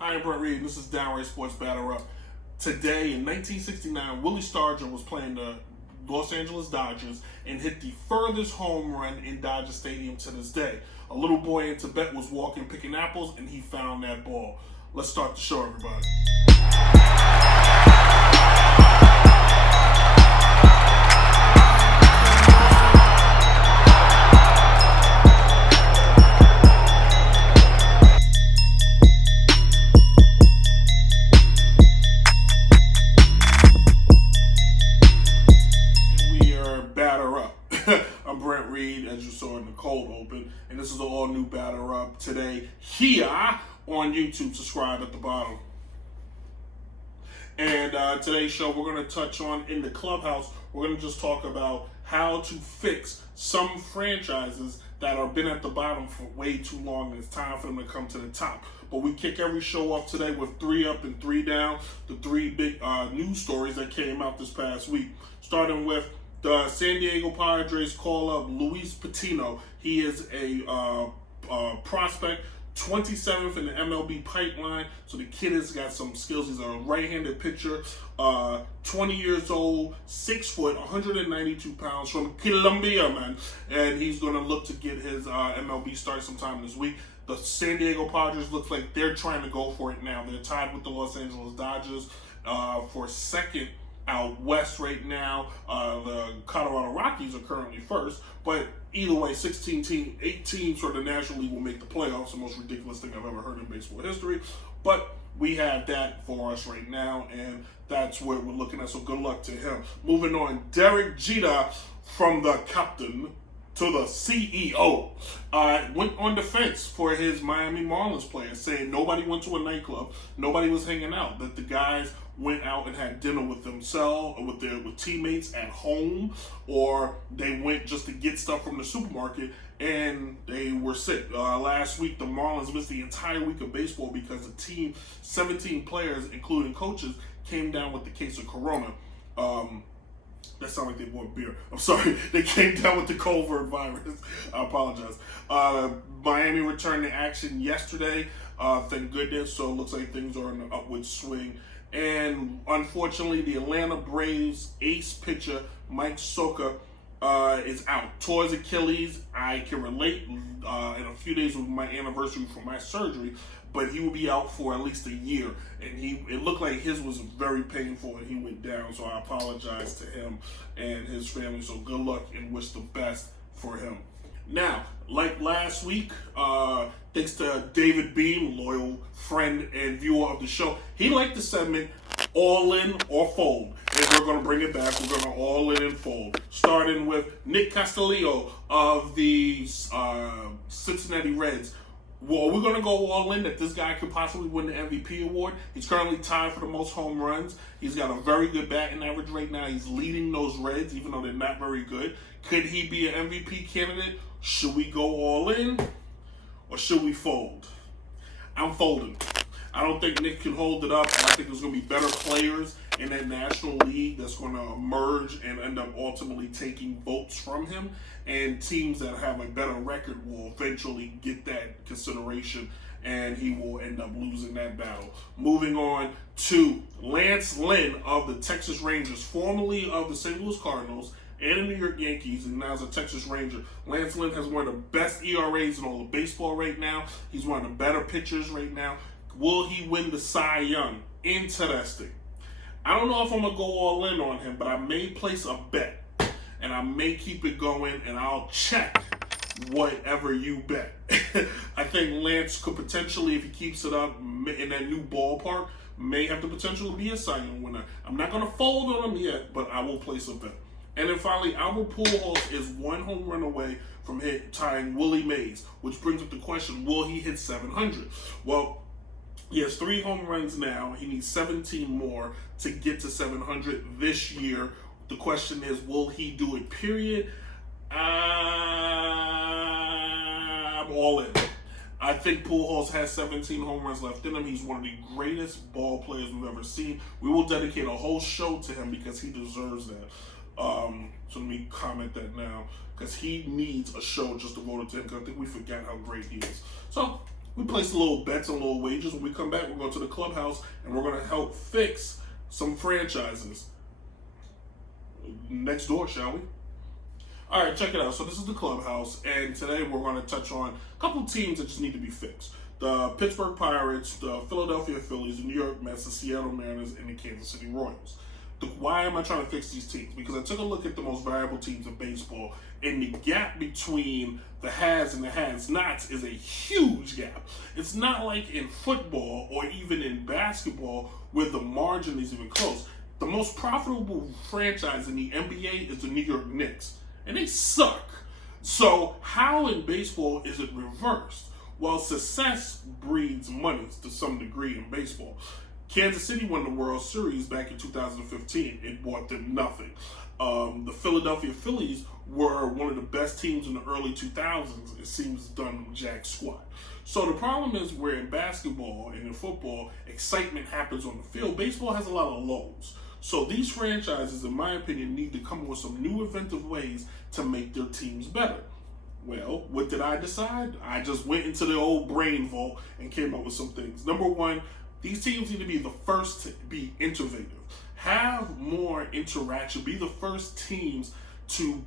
Hi, I'm Brent Reed, and this is Downright Sports Batter Up. Today, in 1969, Willie Stargell was playing the Los Angeles Dodgers and hit the furthest home run in Dodger Stadium to this day. A little boy in Tibet was walking picking apples, and he found that ball. Let's start the show, everybody. I'm Brent Reed, as you saw in the cold open, and this is the all-new Batter Up today here on YouTube. Subscribe at the bottom. And today's show, we're going to touch on, in the Clubhouse, we're going to just talk about how to fix some franchises that have been at the bottom for way too long, and it's time for them to come to the top. But we kick every show off today with 3 up and 3 down, the 3 big news stories that came out this past week, starting with the San Diego Padres call up Luis Patino. He is a prospect, 27th in the MLB pipeline, so the kid has got some skills. He's a right-handed pitcher, 20 years old, 6 foot, 192 pounds, from Colombia, man. And he's going to look to get his MLB start sometime this week. The San Diego Padres looks like they're trying to go for it now. They're tied with the Los Angeles Dodgers for second out west right now. The Colorado Rockies are currently first, but either way, 8 teams for the National League will make the playoffs. The most ridiculous thing I've ever heard in baseball history, but we have that for us right now, and that's what we're looking at, so good luck to him. Moving on, Derek Jeter, from the captain to the CEO, went on defense for his Miami Marlins players, saying nobody went to a nightclub, nobody was hanging out, that the guys went out and had dinner with themselves, with teammates at home, or they went just to get stuff from the supermarket, and they were sick. Last week, the Marlins missed the entire week of baseball because the team, 17 players, including coaches, came down with the case of corona. That sounded like they bought beer. I'm sorry. They came down with the covert virus. I apologize. Miami returned to action yesterday. Thank goodness. So it looks like things are in an upward swing. And unfortunately, the Atlanta Braves ace pitcher, Mike Soroka, is out. Tore his Achilles. I can relate. In a few days was my anniversary for my surgery, but he will be out for at least a year. And it looked like his was very painful, and he went down. So I apologize to him and his family. So good luck and wish the best for him. Now, like last week, thanks to David Beam, loyal friend and viewer of the show, he liked the segment All In or Fold. And we're going to bring it back. We're going to all in and fold. Starting with Nick Castillo of the Cincinnati Reds. Well, we're going to go all in that this guy could possibly win the MVP award. He's currently tied for the most home runs. He's got a very good batting average right now. He's leading those Reds, even though they're not very good. Could he be an MVP candidate? Should we go all in, or should we fold? I'm folding. I don't think Nick can hold it up. I think there's going to be better players in that National League that's going to emerge and end up ultimately taking votes from him. And teams that have a better record will eventually get that consideration, and he will end up losing that battle. Moving on to Lance Lynn of the Texas Rangers, formerly of the St. Louis Cardinals and the New York Yankees, and now is a Texas Ranger. Lance Lynn has one of the best ERAs in all of baseball right now. He's one of the better pitchers right now. Will he win the Cy Young? Interesting. I don't know if I'm going to go all in on him, but I may place a bet, and I may keep it going, and I'll check whatever you bet. I think Lance could potentially, if he keeps it up in that new ballpark, may have the potential to be a Cy Young winner. I'm not going to fold on him yet, but I will place a bet. And then finally, Albert Pujols is 1 home run away from tying Willie Mays, which brings up the question, will he hit 700? Well, he has 3 home runs now. He needs 17 more to get to 700 this year. The question is, will he do it, period? I'm all in. I think Pujols has 17 home runs left in him. He's one of the greatest ball players we've ever seen. We will dedicate a whole show to him because he deserves that. So let me comment that now, because he needs a show just devoted to him, because I think we forget how great he is. So We place a little bets and little wagers. When we come back, we're going to the Clubhouse, and we're going to help fix some franchises. Next door, shall we? All right, check it out. So this is the Clubhouse, and today we're going to touch on a couple teams that just need to be fixed. The Pittsburgh Pirates, the Philadelphia Phillies, the New York Mets, the Seattle Mariners, and the Kansas City Royals. Why am I trying to fix these teams? Because I took a look at the most valuable teams in baseball, and the gap between the has and the has-nots is a huge gap. It's not like in football or even in basketball where the margin is even close. The most profitable franchise in the NBA is the New York Knicks, and they suck. So how in baseball is it reversed? Well, success breeds money to some degree in baseball. Kansas City won the World Series back in 2015. It bought them nothing. The Philadelphia Phillies were one of the best teams in the early 2000s. It seems done jack squat. So the problem is where in basketball and in football, excitement happens on the field. Baseball has a lot of lows. So these franchises, in my opinion, need to come up with some new inventive ways to make their teams better. Well, what did I decide? I just went into the old brain vault and came up with some things. Number one, these teams need to be the first to be innovative. Have more interaction. Be the first teams to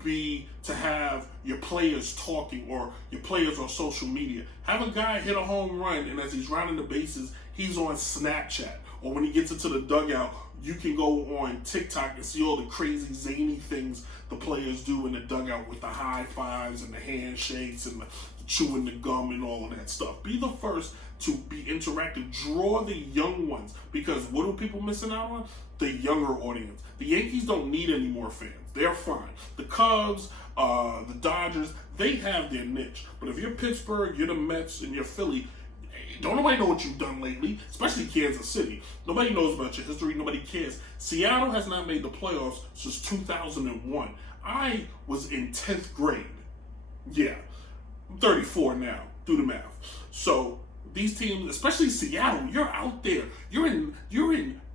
have your players talking or your players on social media. Have a guy hit a home run, and as he's rounding the bases, he's on Snapchat. Or when he gets into the dugout, you can go on TikTok and see all the crazy, zany things the players do in the dugout with the high fives and the handshakes and the chewing the gum and all of that stuff. Be the first to be interactive. Draw the young ones, because what are people missing out on? The younger audience. The Yankees don't need any more fans. They're fine. The Cubs, the Dodgers, they have their niche. But if you're Pittsburgh, you're the Mets, and you're Philly, don't nobody know what you've done lately, especially Kansas City. Nobody knows about your history. Nobody cares. Seattle has not made the playoffs since 2001. I was in 10th grade. Yeah, I'm 34 now. Do the math. So these teams, especially Seattle, you're out there. You're in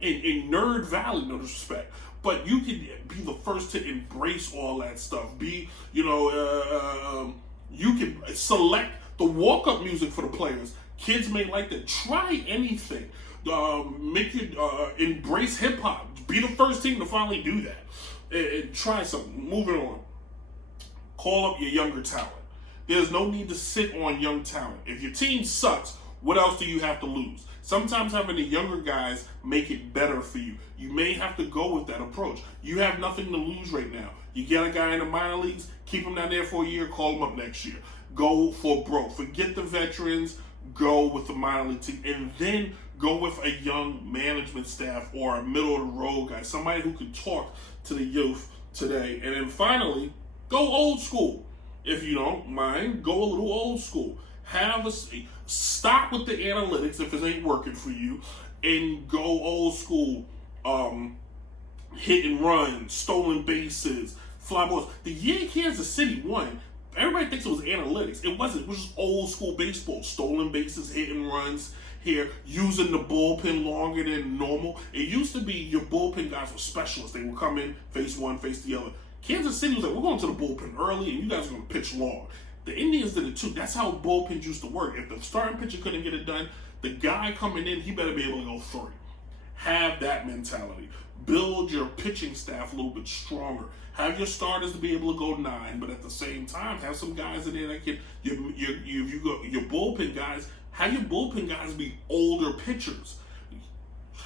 Nerd Valley, no disrespect. But you can be the first to embrace all that stuff. You can select the walk-up music for the players. Kids may like to try anything. Embrace hip-hop. Be the first team to finally do that. And try something. Moving on. Call up your younger talent. There's no need to sit on young talent. If your team sucks, what else do you have to lose? Sometimes having the younger guys make it better for you. You may have to go with that approach. You have nothing to lose right now. You get a guy in the minor leagues, keep him down there for a year, call him up next year. Go for broke. Forget the veterans, go with the minor league team, and then go with a young management staff or a middle-of-the-road guy, somebody who can talk to the youth today. And then finally, go old school. If you don't mind, go a little old school. Stop with the analytics if it ain't working for you, and go old school. Hit and run, stolen bases, fly balls. The year Kansas City won, everybody thinks it was analytics. It wasn't. It was just old school baseball. Stolen bases, hit and runs here, using the bullpen longer than normal. It used to be your bullpen guys were specialists. They would come in, face one, face the other. Kansas City was like, we're going to the bullpen early, and you guys are going to pitch long. The Indians did it too. That's how bullpens used to work. If the starting pitcher couldn't get it done, the guy coming in, he better be able to go 3. Have that mentality. Build your pitching staff a little bit stronger. Have your starters to be able to go 9, but at the same time, have some guys in there that can. Your bullpen guys. Have your bullpen guys be older pitchers.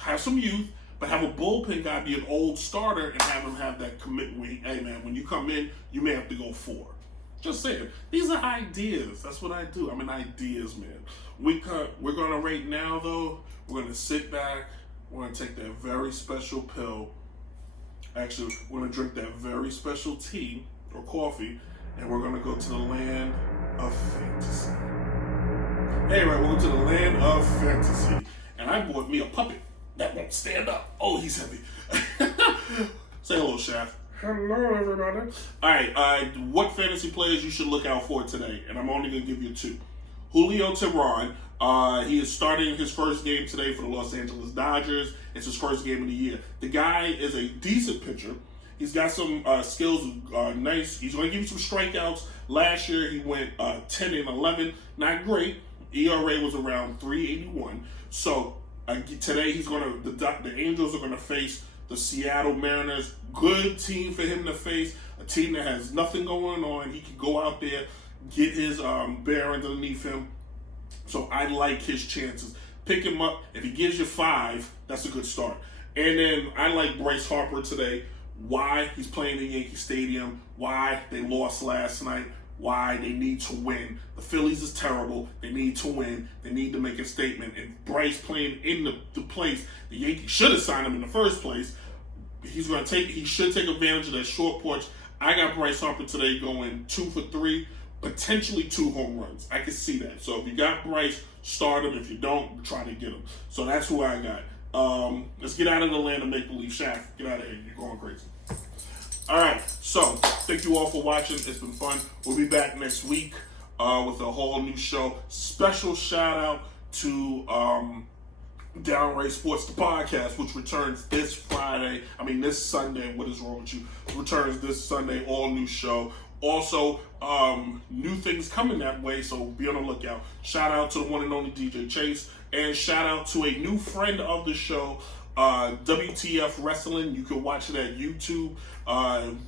Have some youth, but have a bullpen guy be an old starter and have him have that commitment. Hey man, when you come in, you may have to go 4. Just saying. These are ideas. That's what I do. I'm an ideas man. We're gonna right now though. We're gonna sit back. We're gonna take that very special pill. Actually, we're gonna drink that very special tea or coffee, and we're gonna go to the land of fantasy. Hey, right, we're going to the land of fantasy, and I bought me a puppet that won't stand up. Oh, he's heavy. Say hello, Shaft. Hello, everybody. All right, what fantasy players you should look out for today? And I'm only going to give you 2. Julio Teheran. He is starting his first game today for the Los Angeles Dodgers. It's his first game of the year. The guy is a decent pitcher. He's got some skills, nice. He's going to give you some strikeouts. Last year, he went 10 and 11. Not great. ERA was around 3.81. So today the Angels are gonna face the Seattle Mariners. Good team for him to face. A team that has nothing going on. He can go out there, get his bearings underneath him. So I like his chances. Pick him up. If he gives you 5, that's a good start. And then I like Bryce Harper today. Why? He's playing in Yankee Stadium. Why? They lost last night. Why? They need to win. The Phillies is terrible. They need to win. They need to make a statement. And Bryce playing in the place, the Yankees should have signed him in the first place. He should take advantage of that short porch. I got Bryce Harper today going 2 for 3, potentially 2 home runs. I can see that. So if you got Bryce, start him. If you don't, try to get him. So that's who I got. Let's get out of the land of make-believe. Shaq, get out of here. You're going crazy. All right. So thank you all for watching. It's been fun. We'll be back next week with a whole new show. Special shout out to Downright Sports, the podcast, which returns this Sunday. What is wrong with you? Returns this Sunday, all new show. Also, new things coming that way, so be on the lookout. Shout out to the one and only DJ Chase, and shout out to a new friend of the show, WTF Wrestling. You can watch it at YouTube.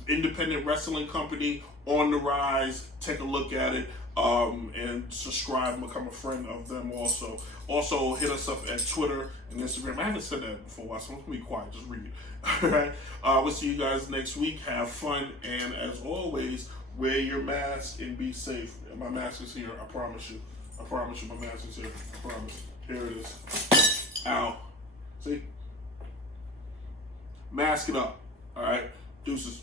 Independent wrestling company on the rise. Take a look at it. And subscribe and become a friend of them also. Also, hit us up at Twitter and Instagram. I haven't said that before, so I'm going to be quiet. Just read it. All right? We'll see you guys next week. Have fun. And as always, wear your mask and be safe. My mask is here. I promise you. I promise you my mask is here. I promise. Here it is. Ow. See? Mask it up. All right? Deuces.